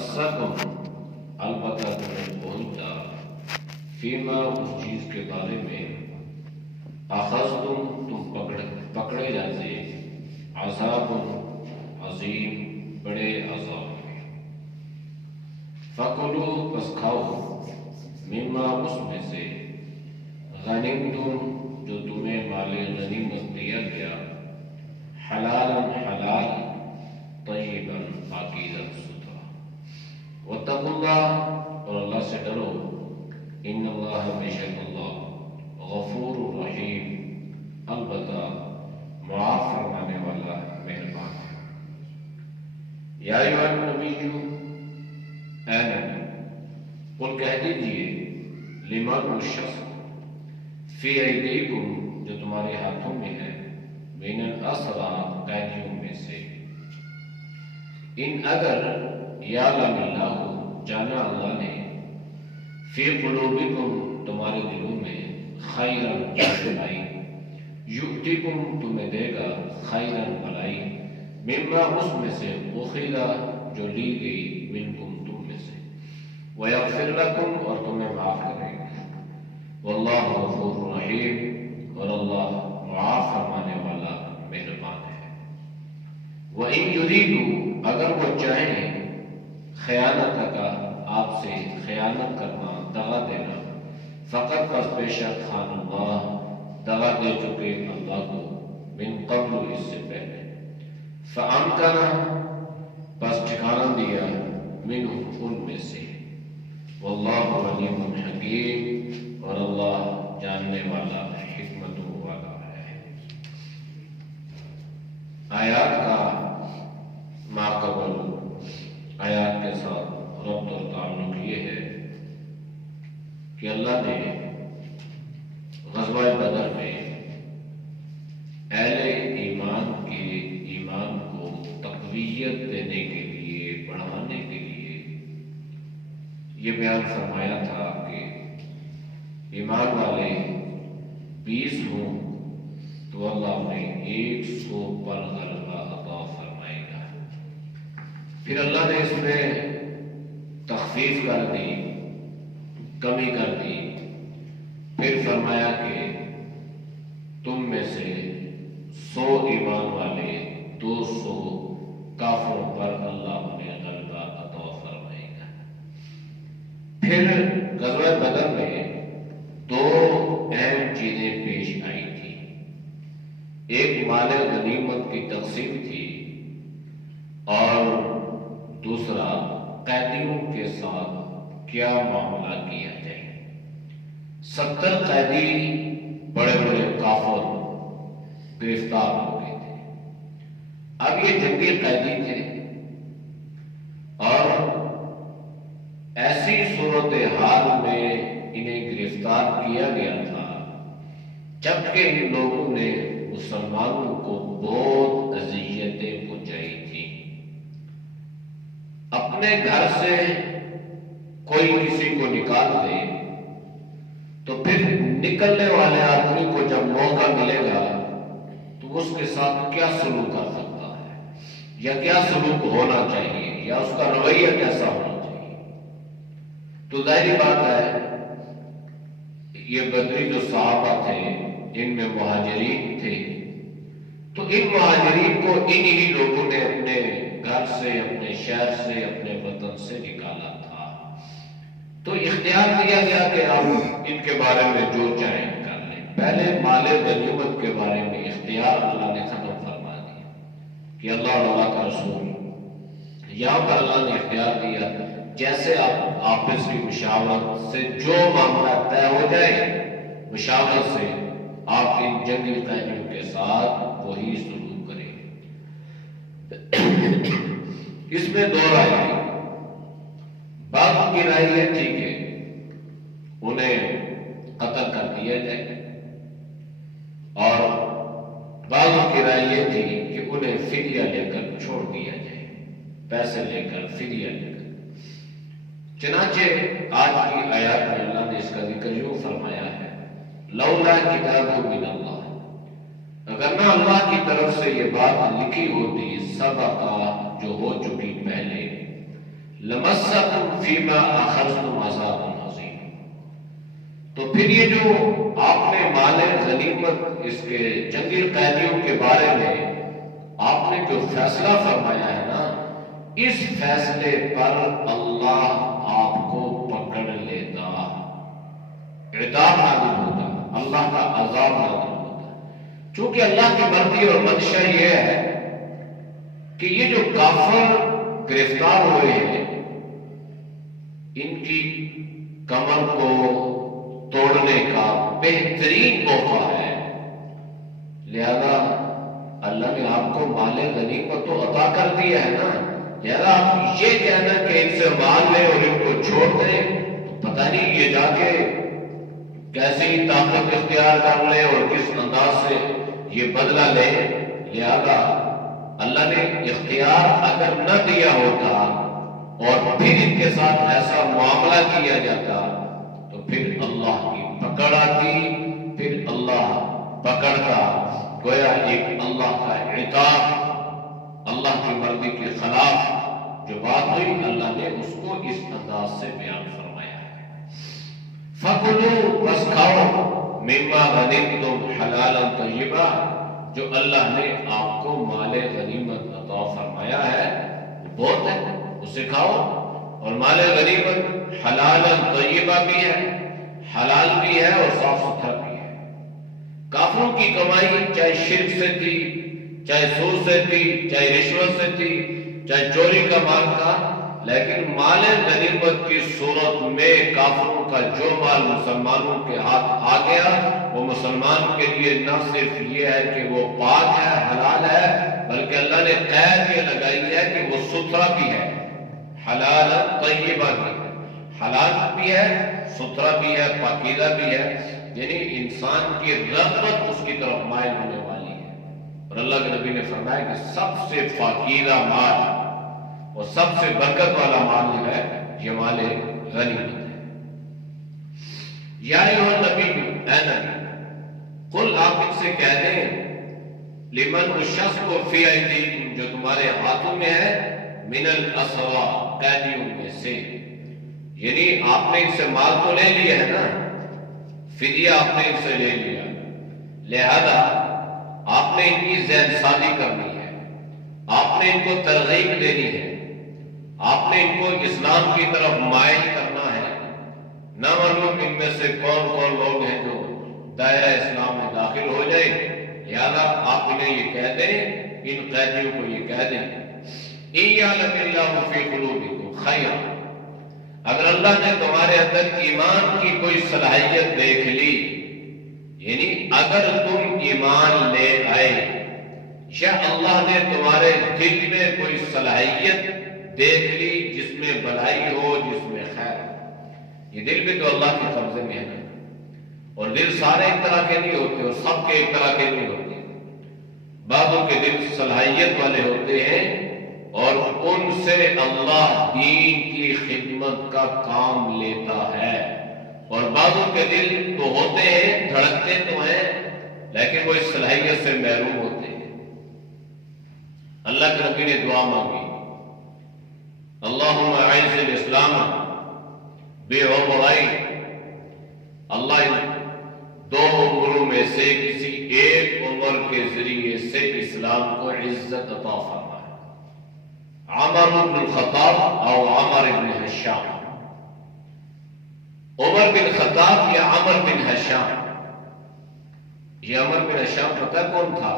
مسکم البتہ تمہیں پہنچا فیما اس چیز کے بارے میں اخذتم تم پکڑے جاتے عذاب عظیم بڑے عذاب میں فکلوا پس کھاؤ مما اس میں سے غنمتم جو تمہیں مال غنیمت دیا گیا حلالا حلال طیبا پاکیزہ ستھرا واتقوا اللہ اور اللہ سے ڈرو ان اللہ بے شک اللہ غفور رحیم البتہ معاف فرمانے والا مہربان ہے۔ یا ایھا النبی اے نبی قل کہہ دیجئے لمن اس شخص فی ایدیکم جو تمہارے ہاتھوں میں ہے من الاسری قیدیوں میں سے ان اگر یعلم اللہ جانا اللہ نے فی قلوبکم تمہارے دلوں میں خیرن بھلائی یؤتکم تمہیں دے گا خیرن بھلائی مما اس میں سے اخذ جو لی گئی منکم تم میں سے ویغفر لکم اور تمہیں معاف کرے گا واللہ غفور رحیم اور اللہ معاف فرمانے والا مہربان ہے۔ وَإِن يُرِيدُوا اگر وہ چاہیں خیانت کا آپ سے خیانت کرنا دغا دینا فقط پس بے شک خان اللہ دغا دے چکے اللہ کو من قبل اس سے پہلے فَأَمْكَنَ پس ٹھکانہ دیا منہم ان میں سے واللہ علیم حکیم اور اللہ جاننے والا حکمت والا ہے۔ آیات کا ماقبل آیات کے ساتھ ربط اور تعلق یہ ہے کہ اللہ نے غزوہ بدر میں اہل ایمان کے ایمان کو تقویت دینے کے لیے بڑھانے کے لیے یہ بیان فرمایا تھا کہ ایمان والے 20 ہوں تو اللہ نے 100 پر غلبہ عطا فرمائے گا۔ پھر اللہ نے اس میں تخفیف کر دی، کمی کر دی، پھر فرمایا کہ تم میں سے 100 ایمان والے 200 کافروں پر اللہ نے غلبہ عطا فرمائے گا۔ پھر غزوہ بدر میں 2 اہم چیزیں پیش آئی تھی، ایک مال غنیمت کی تقسیم تھی اور دوسرا قیدیوں کے ساتھ کیا معاملہ کیا جائے۔ 70 قیدی بڑے بڑے کافر گرفتار ہو گئے تھے، اب یہ جنگی قیدی تھے اور ایسی صورتحال میں انہیں گرفتار کیا گیا تھا جبکہ ان لوگوں نے مسلمانوں کو بہت اذیتیں پہنچائی تھیں۔ اپنے گھر سے کوئی کسی کو نکال دے تو پھر نکلنے والے آدمی کو جب موقع ملے گا تو اس کے ساتھ کیا سلوک کر سکتا ہے یا کیا سلوک ہونا چاہیے یا اس کا رویہ کیسا ہونا چاہیے۔ تو ظاہری بات ہے یہ بدری جو صحابہ تھے ان میں مہاجرین تھے، تو ان مہاجرین کو انہی لوگوں نے اپنے گھر سے، اپنے شہر سے، اپنے وطن سے نکالا تھا، تو اختیار دیا گیا کہ آپ ان کے بارے میں جو چاہیں کر لیں۔ پہلے مال غنیمت کے بارے میں اختیار اللہ نے ختم فرما دیا کہ اللہ اور اللہ کا رسول، یہاں پر اللہ نے اختیار دیا جیسے آپ آپس کی مشاورت سے جو معاملہ طے ہو جائے، مشاورت سے آپ ان جنگی قیدیوں کے ساتھ وہی سلوک کریں۔ اس میں 2 رائے، بعض کی رائے یہ تھی کہ انہیں قتل کر دیا جائے اور بعض کی رائے یہ تھی کہ انہیں فدیہ لے کر چھوڑ دیا جائے، پیسے لے کر فدیہ لے کر۔ چنانچہ آج کی آیات میں اللہ نے اس کا ذکر یوں فرمایا ہے، لولا کتاب من اللہ، اگر نہ اللہ کی طرف سے یہ بات لکھی ہوتی سبقہ جو ہو چکی پہلے، لمسکم فیما اخذتم عذاب عظیم. تو پھر یہ جو آپ نے مال غنیمت اس کے جنگی قیدیوں کے بارے میں آپ نے جو فیصلہ فرمایا ہے نا، اس فیصلے پر اللہ آپ کو پکڑ لیتا، عذاب نازل ہوتا، اللہ کا عذاب نازل ہوتا. چونکہ اللہ کی مرضی اور منشا یہ ہے کہ یہ جو کافر گرفتار ہوئے ہیں ان کی کمر کو توڑنے کا بہترین موقع ہے. لہذا اللہ نے آپ کو مال غنیمت تو عطا کر دیا ہے نا، لہذا آپ یہ کہنا کہ ان سے مال لیں اور ان کو چھوڑ دیں تو پتہ نہیں یہ جا کے کیسی طاقت اختیار کر لیں اور کس انداز سے یہ بدلہ لیں. لہذا اللہ نے اختیار اگر نہ دیا ہوتا اور پھر ان کے ساتھ ایسا معاملہ کیا جاتا تو پھر اللہ کی پکڑ آتی، پھر اللہ پکڑتا. گویا ایک اللہ کا عطاب، اللہ کی مرضی کے خلاف جو بات ہوئی اللہ نے اس کو اس انداز سے بیان فرمایا ہے. فَكُلُوا بس کھاؤ مِمَّا غَنِمْتُمْ حَلَالًا طَيِّبًا، جو اللہ نے آپ کو مال غنیمت عطا فرمایا ہے وہ بہت ہے، اسے کھاؤ. اور مال غنیمت حلال طیبہ بھی ہے، حلال بھی ہے اور صاف ستھرا بھی ہے. کافروں کی کمائی چاہے شرک سے تھی، چاہے سود سے تھی، چاہے رشوت سے تھی، چاہے چوری کا مال تھا، لیکن مال غنیمت کی صورت میں کافروں کا جو مال مسلمانوں کے ہاتھ آ گیا وہ مسلمان کے لیے نہ صرف یہ ہے کہ وہ پاک ہے، حلال ہے، بلکہ اللہ نے قید یہ لگائی ہے کہ وہ ستھرا بھی ہے، حلال طیبہ بھی ہے، حلال بھی ہے، ستھرا بھی ہے، پاکیزہ بھی ہے. یعنی انسان کی رغبت اس کی طرف مائل ہونے والی ہے. اور اللہ کے نبی نے فرمایا کہ سب سے پاکیزہ مال اور سب سے برکت والا مال جو ہے یہ مال غنیمت ہے. یا ایھا النبی، اے نبی، قل آپ ان سے کہہ دیں، لمن اس شخص کو فی ایدیکم جو تمہارے ہاتھوں میں ہے، من الاسری قیدیوں میں سے. یعنی آپ نے ان سے مال تو لے لیا ہے نا، فدیہ آپ نے ان سے لے لیا، لہذا آپ نے ان کی ذہن سازی کرنی ہے، آپ نے ان کو ترغیب دینی ہے، آپ نے ان کو اسلام کی طرف مائل کرنا ہے. نہ معلوم ان میں سے کون کون لوگ ہیں جو دائرہ اسلام میں داخل ہو جائیں. لہذا آپ انہیں یہ کہہ دیں، ان قیدیوں کو یہ کہہ دیں، إِن يَعْلَمِ اللَّهُ فِي قُلُوبِكُمْ خَيْرًا، اگر اللہ نے تمہارے اندر ایمان کی کوئی صلاحیت دیکھ لی، یعنی اگر تم ایمان لے آئے یا اللہ نے تمہارے دل میں کوئی صلاحیت دیکھ لی جس میں بھلائی ہو، جس میں خیر ہو. یہ دل بھی تو اللہ کے قبضے میں ہے نا، اور دل سارے ایک طرح کے نہیں ہوتے اور سب کے ایک طرح کے نہیں ہوتے. بعضوں کے دل صلاحیت والے ہوتے ہیں اور ان سے اللہ دین کی خدمت کا کام لیتا ہے، اور بعضوں کے دل تو ہوتے ہیں، دھڑکتے تو ہیں، لیکن وہ اس صلاحیت سے محروم ہوتے ہیں. اللہ کے نبی نے دعا مانگی، اللہم اعز الاسلام بعمرین، اللہ ان دو عمروں میں سے کسی ایک عمر کے ذریعے سے اسلام کو عزت عطا فرمائے. عمر بن الخطاب اور عمر بن ہشام، عمر بن خطاب یا عمر بن ہشام. یہ عمر بن ہشام پتہ کون تھا؟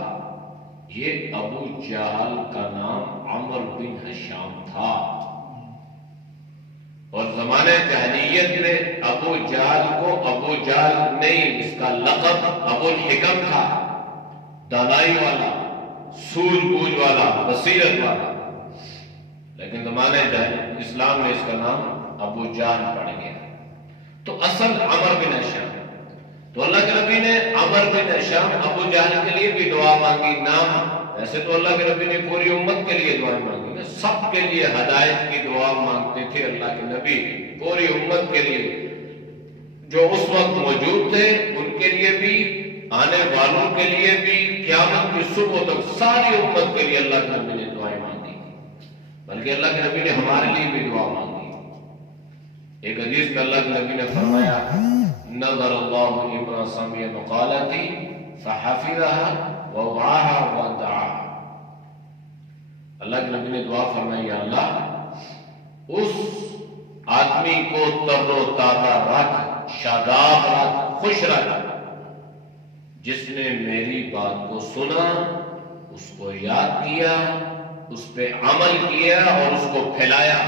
یہ ابو جہل کا نام عمر بن ہشام تھا، اور زمانہ جاہلیت میں ابو جہل کو ابو جہل نہیں، اس کا لقب ابو الحکم تھا، دانائی والا، سوجھ بوجھ والا، بصیرت والا. لیکن زمانہ اسلام میں اس کا نام ابو جہل پڑ گیا. تو اصل عمر بن ہشام. تو اللہ کے نبی نے عمر بن ہشام ابو جہل کے لیے بھی دعا مانگی. نام ویسے تو اللہ کے نبی نے پوری امت کے لیے دعا مانگی نا، سب کے لیے ہدایت کی دعا مانگتے تھے اللہ کے نبی، پوری امت کے لیے، جو اس وقت موجود تھے ان کے لیے بھی، آنے والوں کے لیے بھی، قیامت کی صبح تک ساری امت کے لیے اللہ کے نبی نے دعائیں مانگی. بلکہ اللہ کے نبی نے ہمارے لیے بھی دعا مانگی. ایک حدیث میں اللہ کے نبی نے فرمایا نظر اللہ امرا سمع مقالتی فحفظها ووعاها وودعها. اللہ کے نبی نے دعا فرمائی یا اللہ اس آدمی کو تر و تازہ رکھ، شاداب رکھ، خوش رکھ جس نے میری بات کو سنا، اس کو یاد کیا، اس پہ عمل کیا اور اس کو پھیلایا.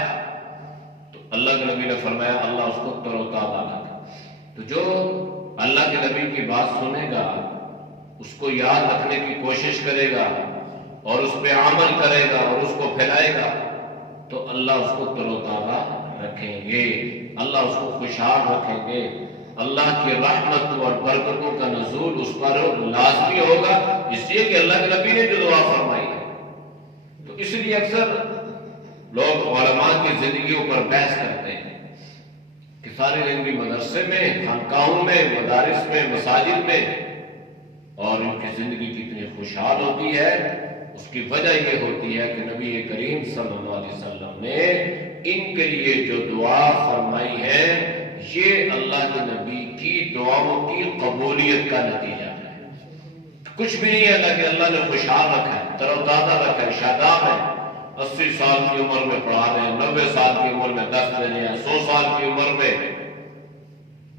تو اللہ کے نبی نے فرمایا اللہ اس کو تر و تازہ رکھے. تو جو اللہ کے نبی کی بات سنے گا، اس کو یاد رکھنے کی کوشش کرے گا اور اس پہ عمل کرے گا اور اس کو پھیلائے گا، تو اللہ اس کو تر و تازہ رکھیں گے، اللہ اس کو خوشحال رکھیں گے. اللہ کی رحمت اور برکتوں کا نزول اس پر لازمی ہوگا، اس لیے کہ اللہ کے نبی نے جو دعا فرمائی ہے. تو اس لیے اکثر لوگ علماء کی زندگیوں پر بحث کرتے ہیں کہ ساری زندگی مدرسے میں، خانقاہوں میں، مدارس میں، مساجد میں، اور ان کی زندگی کتنی خوشحال ہوتی ہے. اس کی وجہ یہ ہوتی ہے کہ نبی کریم صلی اللہ علیہ وسلم نے ان کے لیے جو دعا فرمائی ہے یہ اللہ کے نبی کی دعاؤں کی قبولیت کا نتیجہ ہے. کچھ بھی نہیں ہے کہ اللہ نے خوشحال رکھا ہے، تر و تازہ رکھا ہے، شاداب ہے. 80 سال کی عمر میں پڑھا رہے ہیں، 90 سال کی عمر میں 10 دے رہے ہیں، 100 سال کی عمر میں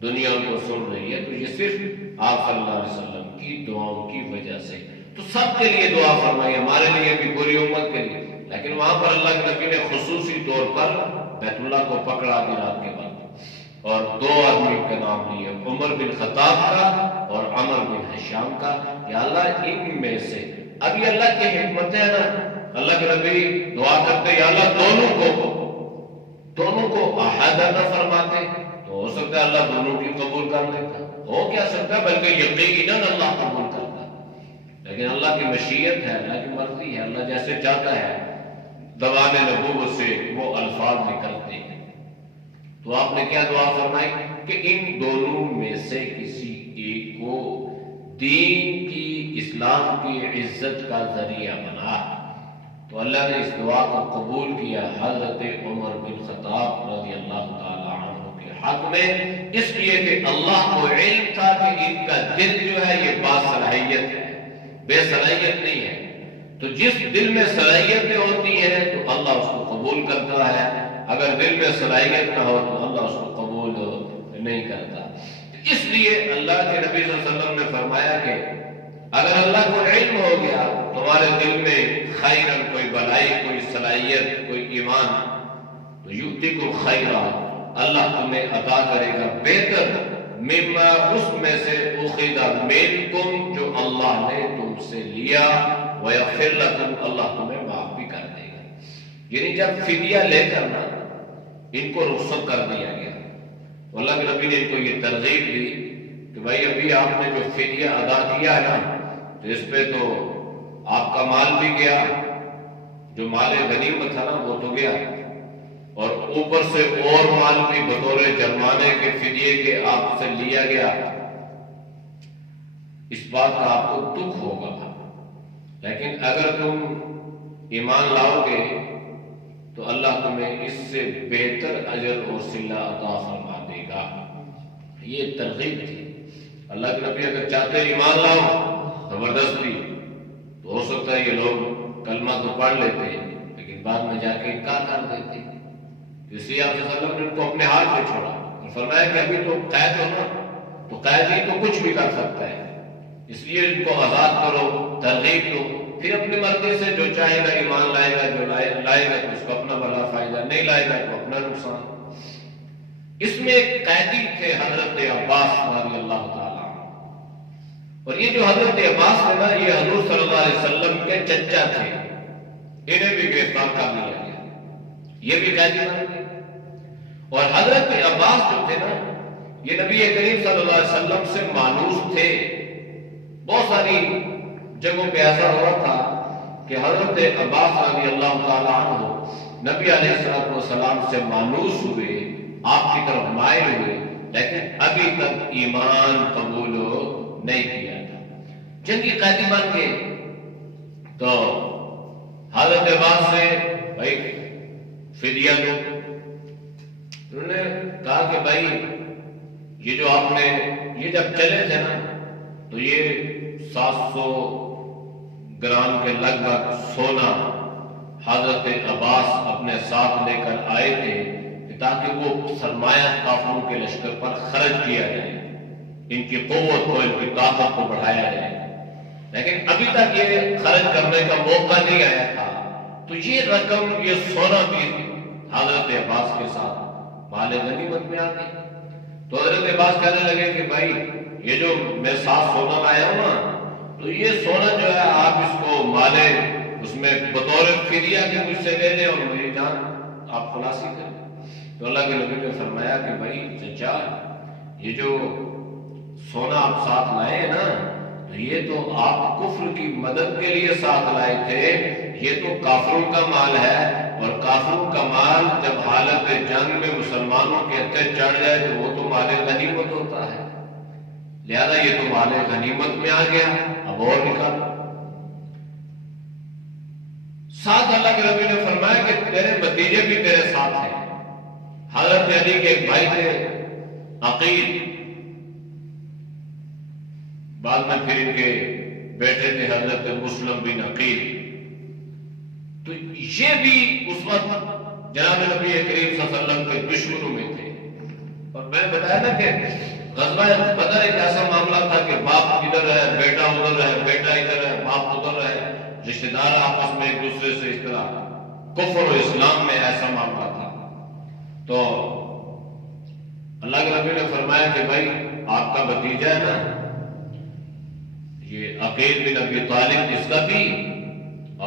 دنیا کو سن رہی ہے. تو یہ صرف آپ صلی اللہ علیہ وسلم کی دعاؤں کی وجہ سے. تو سب کے لیے دعا فرمائی، ہمارے لیے بھی، پوری امت کے لیے. لیکن وہاں پر اللہ کے نبی نے خصوصی طور پر بیت اللہ کو پکڑا دی رات کے بعد اور 2 آدمی کے نام لیے، عمر بن خطاب کا اور عمر بن حشام کا. یا اللہ ان میں سے، اب یہ اللہ کی حکمت ہے نا، اللہ کے نبی دعا کرتے یا اللہ دونوں کو احاطہ نہ فرماتے تو ہو سکتا ہے اللہ دونوں کی قبول کر لیتا، ہو کیا سکتا ہے، بلکہ یقیناً اللہ قبول کرتا. لیکن اللہ کی مشیت ہے، اللہ کی مرضی ہے، اللہ جیسے چاہتا ہے زبان نبوت سے وہ الفاظ نکلتے ہیں. تو آپ نے کیا دعا فرمائی کہ ان دونوں میں سے کسی ایک کو دین کی، اسلام کی عزت کا ذریعہ بنا. تو اللہ نے اس دعا کو قبول کیا حضرت عمر بن خطاب رضی اللہ تعالی عنہ کے حق میں، اس لیے کہ اللہ کو علم تھا کہ ان کا دل جو ہے یہ باصلاحیت ہے، بے صلاحیت نہیں ہے. تو جس دل میں صلاحیتیں ہوتی ہیں تو اللہ اس کو قبول کرتا ہے، اگر دل میں صلاحیت نہ ہو تو اللہ اس کو قبول نہیں کرتا. اس لیے اللہ کے نبی صلی اللہ علیہ وسلم نے فرمایا کہ اگر اللہ کو علم ہو گیا تمہارے دل میں خیرن، کوئی بلائی، کوئی صلاحیت، کوئی ایمان، تو یؤتیکم خیرا، اللہ تمہیں عطا کرے گا بہتر، مما، اس میں سے اخذ منکم، جو اللہ نے تم سے لیا، ویغفر لکم، اللہ تمہیں معاف بھی کر دے گا. یعنی جب فدیہ لے کر نا ان کو رخصت کر دیا گیا تو اللہ کے نبی نے ان کو یہ ترغیب دی کہ بھائی ابھی آپ نے جو فدیہ ادا کیا ہے نا تو اس پہ تو آپ کا مال بھی گیا، جو مال غنیمت تھا نا وہ تو گیا، اور اوپر سے اور مال بھی بطور جرمانے کے فدیے کے آپ سے لیا گیا. اس بات کا آپ کو دکھ ہوگا، لیکن اگر تم ایمان لاؤ گے تو اللہ تمہیں اس سے بہتر اجر اور صلہ عطا فرما دے گا. یہ ترغیب تھی. اللہ کے نبی اگر چاہتے ایمان لاؤ زبردستی تو ہو سکتا ہے یہ لوگ کلمہ تو پڑھ لیتے لیکن بعد میں جا کے انکار کر دیتے. اس لیے آپ صلی اللہ علیہ وسلم نے ان کو اپنے حال پہ چھوڑا اور فرمایا کہ ابھی تو قید ہو نا، تو قید ہی تو کچھ بھی کر سکتا ہے، اس لیے ان کو آزاد کرو، ترغیب دو، پھر اپنی مرضی سے جو چاہے گا ایمان لائے گا، جو لائے گا تو اس کو اپنا بھلا فائدہ، نہیں لائے گا تو اپنا نقصان. اس میں ایک قیدی تھے حضرت عباس رضی اللہ تعالیٰ عنہ، اور یہ جو حضرت عباس تھے نا یہ حضور صلی اللہ علیہ وسلم کے چچا تھے. انہیں بھی گرفتار کر لیا گیا، یہ بھی قیدی بن گئے. اور حضرت عباس جو تھے نا یہ نبی کریم صلی اللہ علیہ وسلم سے مانوس تھے. بہت ساری جگہوں پہ ایسا ہوا تھا کہ حضرت عباس رضی اللہ تعالیٰ عنہ نبی علیہ السلام سے مانوس ہوئے، آپ کی طرف مائل ہوئے، لیکن ابھی تک ایمان قبول نہیں کیا تھا. جنگی قیدی بن گئے تو حضرت عباس سے بھائی فدیہ دو. انہوں نے کہا بھائی یہ جو آپ نے یہ جب چلے تھے نا تو یہ 700 گرام کے لگ بھگ سونا حضرت عباس اپنے ساتھ لے کر آئے تھے تاکہ وہ سرمایہ کافروں کے لشکر پر خرچ کیا جائے، ان کی قوت کو، ان کی طاقت کو بڑھایا جائے، لیکن ابھی تک یہ خرچ کرنے کا موقع نہیں آیا تھا۔ تو یہ رقم، یہ سونا بھی حضرت عباس کے ساتھ مال غنیمت میں آ گئی۔ تو حضرت عباس کہنے لگے کہ بھائی یہ جو میں ساتھ سونا لایا ہوں نا، تو یہ سونا جو ہے آپ اس کو مالے اس میں بطور فدیہ کے مجھ سے لے لیں اور میری جان آپ خلاصی کریں۔ تو اللہ کے نبی نے فرمایا کہ بھائی چچا، یہ جو سونا آپ ساتھ لائے ہیں نا، تو یہ تو آپ کفر کی مدد کے لیے ساتھ لائے تھے، یہ تو کافروں کا مال ہے، اور کافروں کا مال جب حالت جنگ میں مسلمانوں کے ہتھے چڑھ جائے تو وہ تو مال غنیمت ہوتا ہے، لہذا یہ تو مال غنیمت میں آ گیا، اب اور نکال۔ ساتھ اللہ کے نبی نے فرمایا کہ تیرے بھتیجے بھی تیرے ساتھ ہیں۔ حضرت علی کے ایک بھائی تھے عقیل، بعد میں پھر ان کے بیٹے تھے حضرت مسلم بن عقیل، تو یہ بھی اس وقت جناب نبی کریم صلی اللہ علیہ وسلم کے دشمنوں میں تھے۔ اور میں بتایا نا کہ غزوہ بدر ایک ایسا معاملہ تھا کہ باپ ادھر ہے، بیٹا ادھر ہے، بیٹا ادھر ہے، باپ ادھر ہے، رشتے دار آپس میں ایک دوسرے سے اس طرح، کفر و اسلام میں ایسا معاملہ تھا۔ تو اللہ کے نبی نے فرمایا کہ بھائی آپ کا بھتیجا ہے نا یہ عقیل بن ابی طالب، اس کا بھی،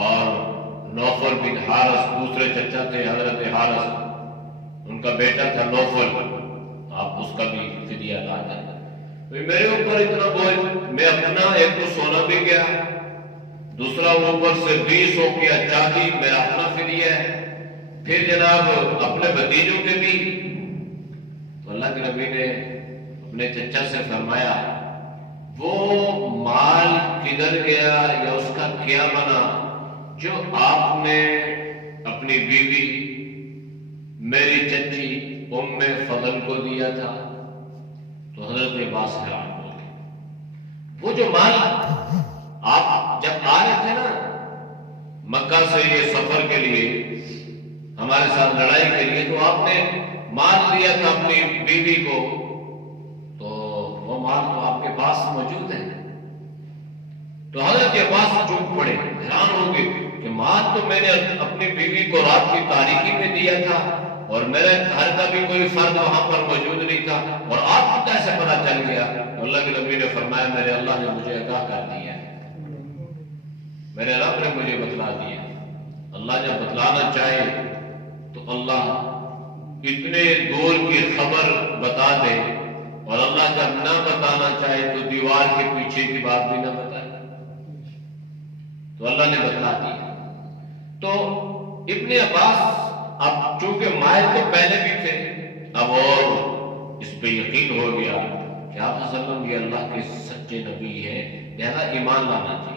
اور نوفل بن حارث دوسرے چچا تھے حضرت حارث، ان کا بیٹا تھا نوفل، آپ اس کا بھی فدیہ ادا کریں۔ میرے اوپر اتنا بوجھ، میں اپنا ایک تو سونا بھی گیا، دوسرا اوپر سے 20 اوقیہ چاندی میرا اپنا فدیہ ہے، پھر جناب اپنے بھتیجوں کے بھی۔ تو اللہ کے نبی نے اپنے چچا سے فرمایا وہ مال کدھر گیا یا اس کا کیا بنا جو آپ نے اپنی بیوی میری چچی ام فضل کو دیا تھا؟ تو حضرت عباس حیران ہو گئے۔ وہ جو مال آپ جب آ رہے تھے نا مکہ سے یہ سفر کے لیے ہمارے ساتھ لڑائی کے لیے، تو آپ نے مال دیا تھا اپنی بیوی کو، تو وہ مال تو آپ کے پاس موجود ہے؟ تو حضرت عباس چپ پڑے، حیران ہو گئے کہ مال تو میں نے اپنی بیوی کو رات کی تاریکی میں دیا تھا، اور میرے گھر کا بھی کوئی فرد وہاں پر موجود نہیں تھا، اور آپ کو کیسے پتا چل گیا؟ تو اللہ کے نبی نے فرمایا میرے اللہ نے مجھے آگاہ کر دیا ہے، میرے رب نے مجھے بتلا دیا۔ اللہ جب بتلانا چاہے تو اللہ اتنے دور کی خبر بتا دے، اور اللہ جب نہ بتانا چاہے تو دیوار کے پیچھے کی بات بھی نہ بتائے، تو اللہ نے بتلا دیا۔ تو ابن عباس اب چونکہ مائل تو پہلے بھی تھے، اب اور اس پہ یقین ہو گیا کہ آپ صلی اللہ علیہ وسلم یہ اللہ کے سچے نبی ہیں، لہذا ایمان لانا چاہیے۔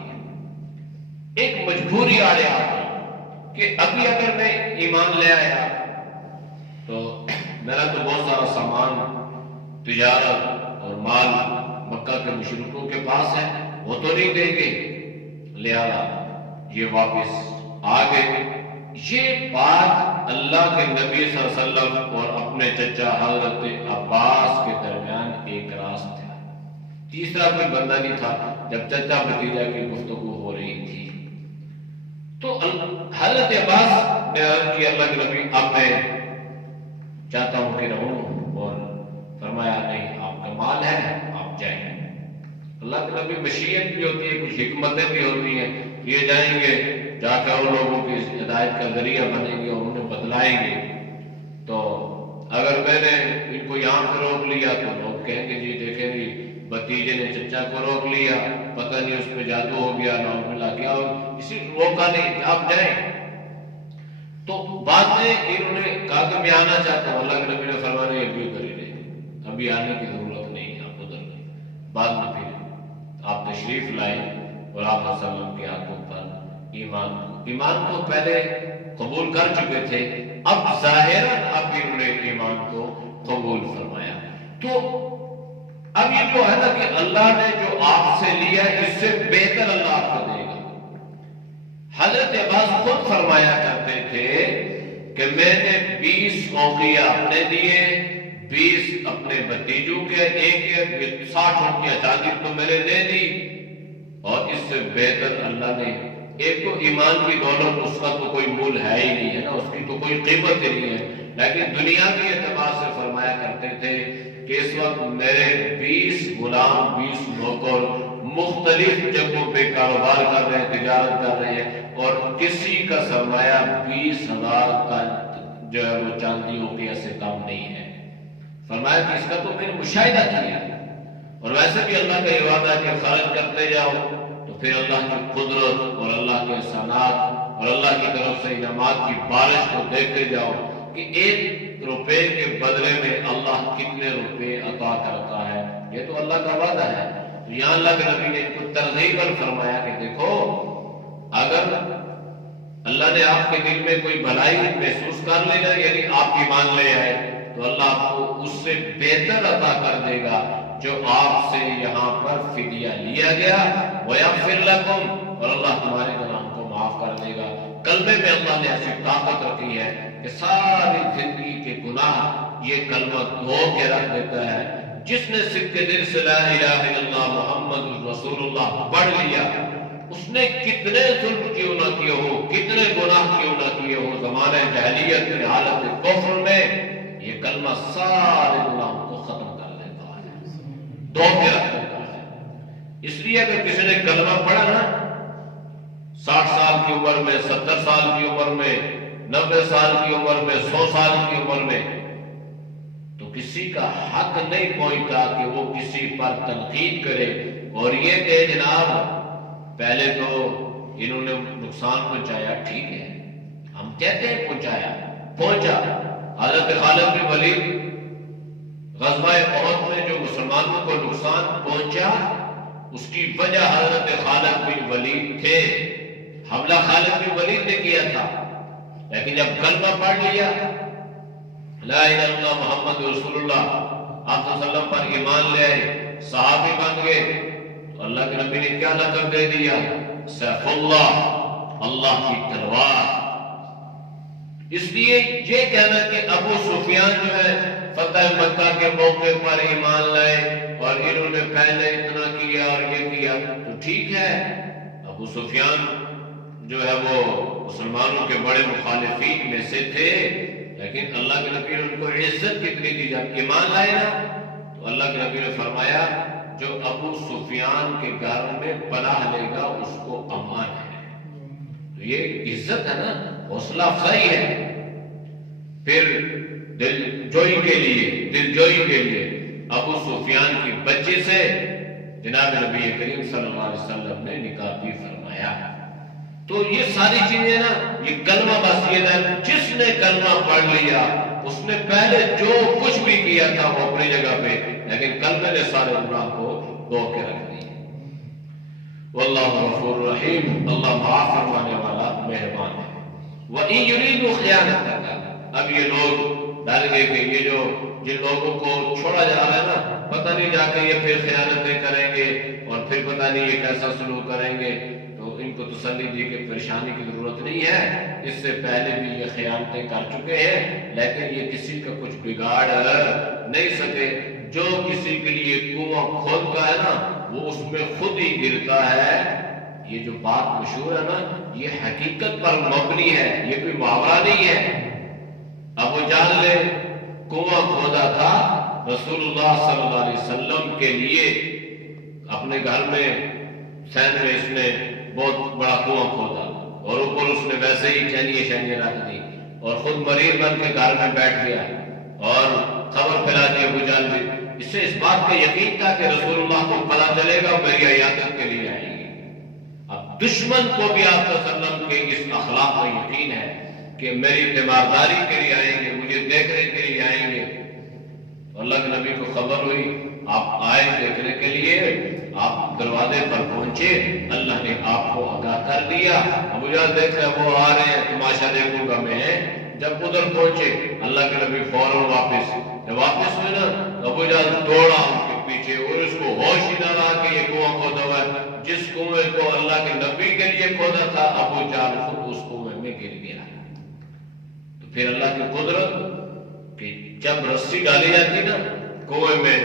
ایک مجبوری آ رہا تھا کہ ابھی اگر میں ایمان لے آیا تو میرا تو بہت سارا سامان، تجارت اور مال مکہ کے مشرکوں کے پاس ہے، وہ تو نہیں دیں گے، لہذا یہ واپس آ گئے۔ یہ بات اللہ کے نبی صلی اللہ علیہ وسلم اور اپنے چچا حضرت عباس کے درمیان ایک راز تھا، تیسرا کوئی بندہ نہیں تھا۔ جب چچا بھتیجا کی گفتگو ہو رہی تھی تو حضرت عباس نے عرض کی اللہ کے نبی اب میں چاہتا ہوں کہ رہوں، اور فرمایا نہیں آپ کا مال ہے آپ جائیں۔ اللہ کے نبی مشیت بھی ہوتی ہے، کچھ حکمتیں بھی ہوتی ہیں، یہ جائیں گے جا کے اور لوگوں کی ہدایت کا ذریعہ بنیں گے اور انہیں بتلائیں گے۔ تو اگر میں نے ان کو یہاں پہ روک لیا تو لوگ کہیں گے جی دیکھیں جی بھتیجے نے چچا کو روک لیا، پتہ نہیں اس پہ جادو ہو گیا، نعوذ باللہ کیا ہو، اسی روکا نہیں، آپ جائیں۔ تو بعد میں انہوں نے کہا کہ میں آنا چاہتا ہوں، اللہ کے نبی نے فرمایا یہ بھی ادھر ہی رہے، ابھی آنے کی ضرورت نہیں، آپ ادھر نہیں۔ بعد میں پھر آپ تشریف لائے اور آپ صلی اللہ علیہ وسلم کے ہاتھوں پر ایمان کو پہلے قبول کر چکے تھے، اب ظاہراً اب انہوں نے ایمان کو قبول فرمایا۔ وہ ہے نا کہ اللہ نے جو آپ سے لیا اس سے بہتر اللہ آپ کو دے گا۔ حضرت عباس خود فرمایا کرتے تھے کہ میں نے 20 اوقیہ اپنے دیے، 20 اپنے بھتیجوں کے، ایک 60 اوقیہ چاندی تو میں نے دے دی، اور اس سے بہتر اللہ نے، ایک تو ایمان کی دولت اس کا تو کوئی مول ہے ہی نہیں ہے نا، اس کی تو کوئی قیمت ہی نہیں ہے، لیکن دنیا کے اعتبار سے فرمایا کرتے تھے کہ اس وقت میرے 20 غلام، 20 نوکر مختلف جگہوں پہ کاروبار کر رہے ہیں، تجارت کر رہے ہیں، اور کسی کا سرمایہ 20,000 کا جو ہے وہ چاندیوں کے سے کم نہیں ہے۔ فرمایا کہ اس کا تو میں نے مشاہدہ کیا، اور ویسے بھی اللہ کا یہ وعدہ ہے کہ خرچ کرتے جاؤ تو پھر اللہ کی قدرت اور اللہ کے احسانات اور اللہ کی طرف سے انعامات کی بارش کو دیکھتے جاؤ کہ 1 روپے کے بدلے میں اللہ کتنے روپے عطا کرتا ہے۔ یہ تو اللہ کا وعدہ ہے۔ تو یہاں اللہ کے نبی نے ان کو ترغیباً فرمایا کہ دیکھو، اگر اللہ نے آپ کے دل میں کوئی بھلائی محسوس کر لینا، یعنی آپ ایمان لے آئے، تو اللہ آپ کو اس سے بہتر عطا کر دے گا جو آپ سے یہاں پر فدیہ لیا گیا، وَيَغْفِرْ لَكُمْ، اور اللہ تمہارے گناہوں کو معاف کر دے گا۔ کلمے میں اللہ نے ایسی طاقت رکھی ہے کہ ساری زندگی کے گناہ یہ کلمہ دھو کے رکھ دیتا ہے۔ جس نے صدق دل سے لا الہ الا اللہ محمد رسول اللہ پڑھ لیا، اس نے کتنے ظلم کیوں نہ کیے ہو، کتنے گناہ کیوں نہ کیے ہو، زمانہ جاہلیت میں، حالت کفر میں، یہ کلمہ سارے گناہوں کو ختم کر دیتا ہے، دھو کے رکھ دیتا ہے۔ اس لیے اگر کسی نے کلمہ پڑھا نا 60 سال کی عمر میں، 70 سال کی عمر میں، 90 سال کی عمر میں، 100 سال کی عمر میں، تو کسی کا حق نہیں پہنچتا کہ وہ کسی پر تنقید کرے اور یہ کہ جناب پہلے تو انہوں نے نقصان پہنچایا، ٹھیک ہے، ہم کہتے ہیں پہنچا۔ حضرت خالد بن ولید غزوہ احد میں جو مسلمانوں کو نقصان پہنچا، اس کی وجہ حضرت خالد بن ولید تھے، حملہ خالد بن ولید نے کیا تھا، لیکن جب کلمہ پڑھ لیا لا الہ الا اللہ محمد رسول اللہ، آپ صلی اللہ علیہ وسلم پر ایمان لے آئے، صحابی بن گئے، تو اللہ کے نبی نے کیا لقب دے دیا؟ سیف اللہ، اللہ کی تلوار۔ اس لیے یہ کہنا کہ ابو سفیان جو ہے فتح مکہ کے موقع پر ایمان لائے اور انہوں نے پہلے اتنا کیا اور یہ کیا، تو ٹھیک ہے، ابو سفیان جو ہے وہ مسلمانوں کے بڑے مخالفین میں سے تھے، لیکن اللہ کے نبی نے ان کو عزت کتنی دی، جب ایمان لائے نا تو اللہ کے نبی نے فرمایا جو ابو سفیان کے گھر میں پناہ لے گا اس کو امان ہے۔ تو یہ عزت ہے نا، حوصلہ افزائی ہے۔ پھر دل جوئی کے لیے ابو سفیان کی بچی سے جناب نبی کریم صلی اللہ علیہ وسلم نے نکاح بھی فرمایا۔ تو یہ ساری چیزیں نا، یہ کلمہ بس یہ نا، جس نے کلمہ پڑھ لیا اس نے پہلے جو کچھ بھی کیا تھا وہ اپنی جگہ پہ، لیکن کلمے نے سارے گناہ کو دھو کے رکھ دیا۔ واللہ غفور رحیم، اللہ معاف فرمانے والا مہربان ہے۔ وَإِن يُرِيدُوا خِيَانَتَكَ، اب یہ لوگ ڈر گئے کہ یہ جو جن لوگوں کو چھوڑا جا رہا ہے نا، پتہ نہیں جا کے یہ پھر خیانتیں کریں گے اور پھر پتہ نہیں یہ کیسا سلوک کریں گے، تو ان کو تسلی دی کہ پریشانی کی ضرورت نہیں ہے، اس سے پہلے بھی یہ خیانتیں کر چکے ہیں، لیکن یہ کسی کا کچھ بگاڑ نہیں سکے۔ جو کسی کے لیے کنواں کھودتا ہے نا وہ اس میں خود ہی گرتا ہے۔ یہ جو بات مشہور ہے نا، یہ حقیقت پر مبنی ہے، یہ کوئی محاورہ نہیں ہے۔ ابو جہل نے کنواں کھودا تھا رسول اللہ صلی اللہ علیہ وسلم کے لیے، اپنے گھر میں سین میں اس نے بہت بڑا کنواں کھودا اور اوپر اس نے ویسے ہی چینیاں رکھ دی اور خود مریض بن کے گھر میں بیٹھ گیا اور خبر پھیلا دی ابو جہل بھی۔ اس سے اس بات کا یقین تھا کہ رسول اللہ کو پتہ چلے گا میری عیادت کے لیے آئیں گے۔ اب دشمن کو بھی آپ صلی اللہ علیہ وسلم کے اس اخلاق کا یقین ہے کہ میری تیمارداری کے لیے آئیں گے، مجھے دیکھنے کے لیے آئیں گے۔ اللہ کے نبی کو خبر ہوئی، آپ آئے دیکھنے کے لیے، آپ دروازے پر پہنچے، اللہ نے آپ کو آگاہ کر دیا۔ ابو جہل دیکھ رہے وہ آ رہے ہیں، تماشا دیکھوں گا میں۔ جب ادھر پہنچے اللہ کے نبی فوراً واپس، جب واپس ہوئے نا ابو جہل دوڑا ان کے پیچھے اور اس کو قدرت کہ جب رسی ڈالی جاتی نا کنویں میں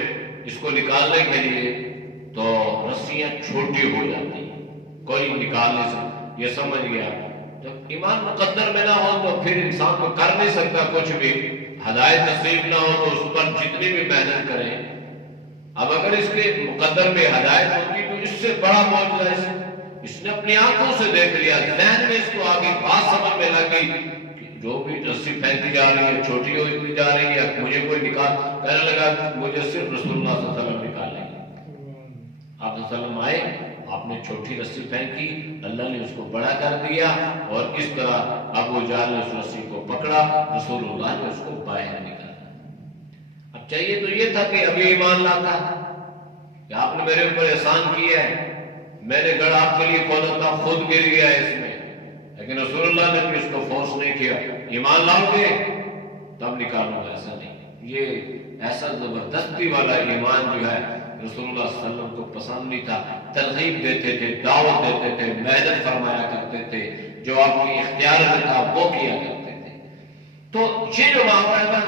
اس کو نکالنے کے لیے تو رسیاں چھوٹی ہو جاتی، کوئی نکال نہیں سکتا۔ یہ سمجھ گیا جب ایمان مقدر میں نہ ہو تو پھر انسان کو کر نہیں سکتا کچھ بھی، ہدایت نصیب نہ ہو تو اس پر جتنی بھی محنت کریں۔ اب اگر اس کے مقدر میں ہدایت ہوتی تو اس سے بڑا معجزہ اس نے اپنی آنکھوں سے دیکھ لیا، ذہن میں اس کو آگے بات سمجھ میں لگی کہ جو بھی رسی پھینکی جا رہی ہے چھوٹی ہوتی جا رہی ہے، مجھے کوئی نکال، کہنے لگا مجھے صرف رسول اللہ صلی اللہ علیہ وسلم نکال لیں گے۔ آپ صلی اللہ علیہ وسلم آئے، آپ نے چھوٹی رسی پھینکی، اللہ نے اس کو بڑا کر دیا اور اس طرح ابو جہل نے اس رسی کو پکڑا، رسول اللہ نے اس کو باہر نکالا۔ اب چاہیے تو یہ تھا کہ ابھی ایمان لاتا کہ آپ نے میرے اوپر احسان کیا ہے، میں نے گڑھ آپ کے لیے کھولا تھا، خود گر گیا ہے اس میں، لیکن رسول اللہ نے بھی اس کو فورس نہیں کیا، ایمان لاؤ گے تب نکالوں گا، ایسا نہیں۔ یہ ایسا زبردستی والا ایمان جو ہے رسول اللہ صلی اللہ علیہ وسلم کو پسند نہیں تھا۔ ترغیب دیتے تھے، دعوت دیتے تھے، محنت فرمایا کرتے تھے، جو آپ کی اختیار میں تھا وہ کیا کرتے تھے۔ تو یہ جو معاملہ ہے نا،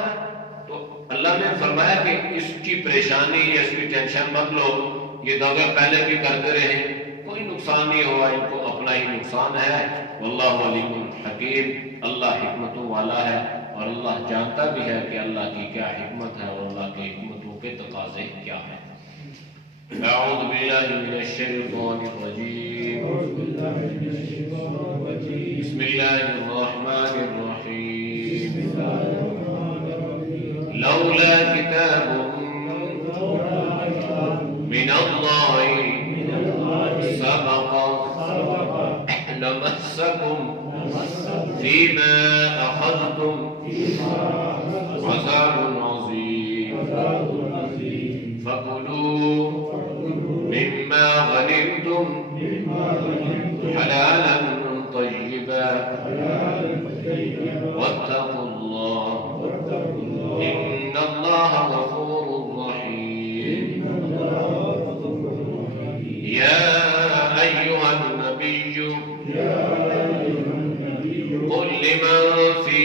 تو اللہ نے فرمایا کہ اس کی پریشانی یا اس کی ٹینشن مت لو، یہ دعوے پہلے بھی کرتے رہے، کوئی نقصان نہیں ہوا، ان کو اپنا ہی نقصان ہے۔ واللہ علیم حکیم، اللہ حکمتوں والا ہے اور اللہ جانتا بھی ہے کہ اللہ کی کیا حکمت ہے اور اللہ کی حکمتوں کے تقاضے کیا ہیں۔ اعوذ باللہ من الشیطان الرجیم، بسم اللہ الرحمن الرحیم، لولا کتاب من اللہ سبق لمسكم فيما أخذتم عذاب عظيم فكلوا مما غنمتم حلالا طيبا واتقوا الله إن الله غفور رحيم يا أيها النبي قل لمن في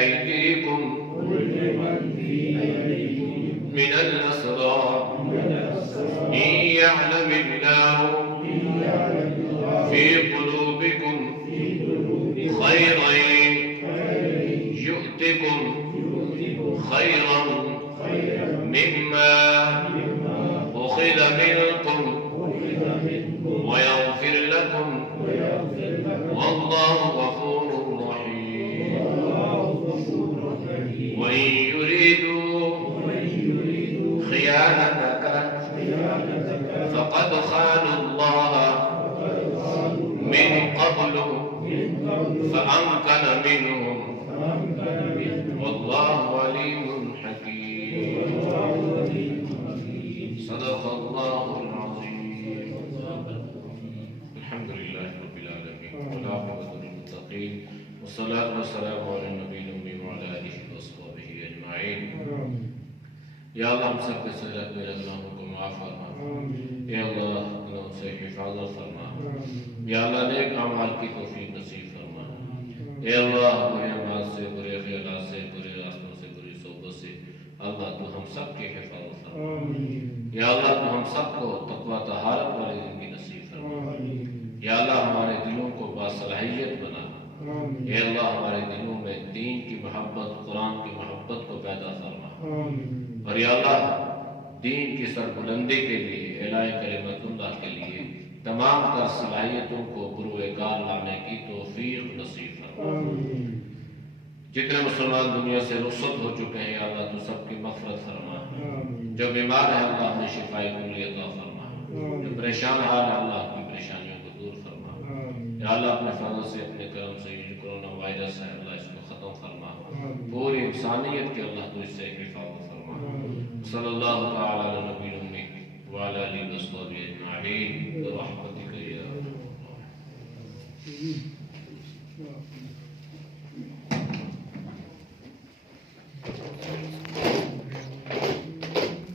أيديكم من الأسرى إن يعلم الله في قلوبكم خيرا يؤتكم خيرا مما أخذ منكم ويغفر لكم والله غفور رحيم وإن يريدوا خيانتك فقد خانوا الله من قبل فأمكن منهم والله عليم حكيم صدق الله العظيم الحمد لله رب العالمين والعاقبة للمتقين والصلاة والسلام على النبي الأمي وعلى آله وصحبه أجمعين یا اللہ ہم سب کے صحت میں گناہوں کو معاف فرما، یا اللہ گناہوں سے حفاظت فرما، یا اللہ نیک اعمال کی توفیق نصیب فرما، یا اللہ برے اعمال سے، برے خیالات سے، برے راستوں سے، بری صحبت سے اللہ تو ہم سب کی حفاظت فرما، یا اللہ تو ہم سب کو تقوی طہارت والی زندگی نصیب فرما، یا اللہ ہمارے دلوں کو باصلاحیت بنا، یا اللہ ہمارے دلوں میں دین کی محبت، قرآن کی محبت کو پیدا فرما، اور یا اللہ دین کی سربلندی کے لیے، اعلاء کلمت اللہ کے لیے تمام تر صلاحیتوں کو بروئے کار لانے کی توفیق نصیب فرما۔ جتنے مسلمان دنیا سے رخصت ہو چکے ہیں یا اللہ تو سب کی مغفرت فرما، جو بیمار ہے اللہ ہمیں شفاء کلی عطا فرما، جو پریشان حال ہے اللہ کی پریشانیوں کو دور فرما، یا اللہ اپنے فضل سے، اپنے کرم سے یہ کرونا وائرس ہے اللہ اس کو ختم فرما، پوری انسانیت کے اللہ تو اس سے حفاظت فرما۔ صلی اللہ تعالی علی نبی الأمی وعلی آلہ وصحبہ اجمعین برحمتک یا ارحم الراحمین۔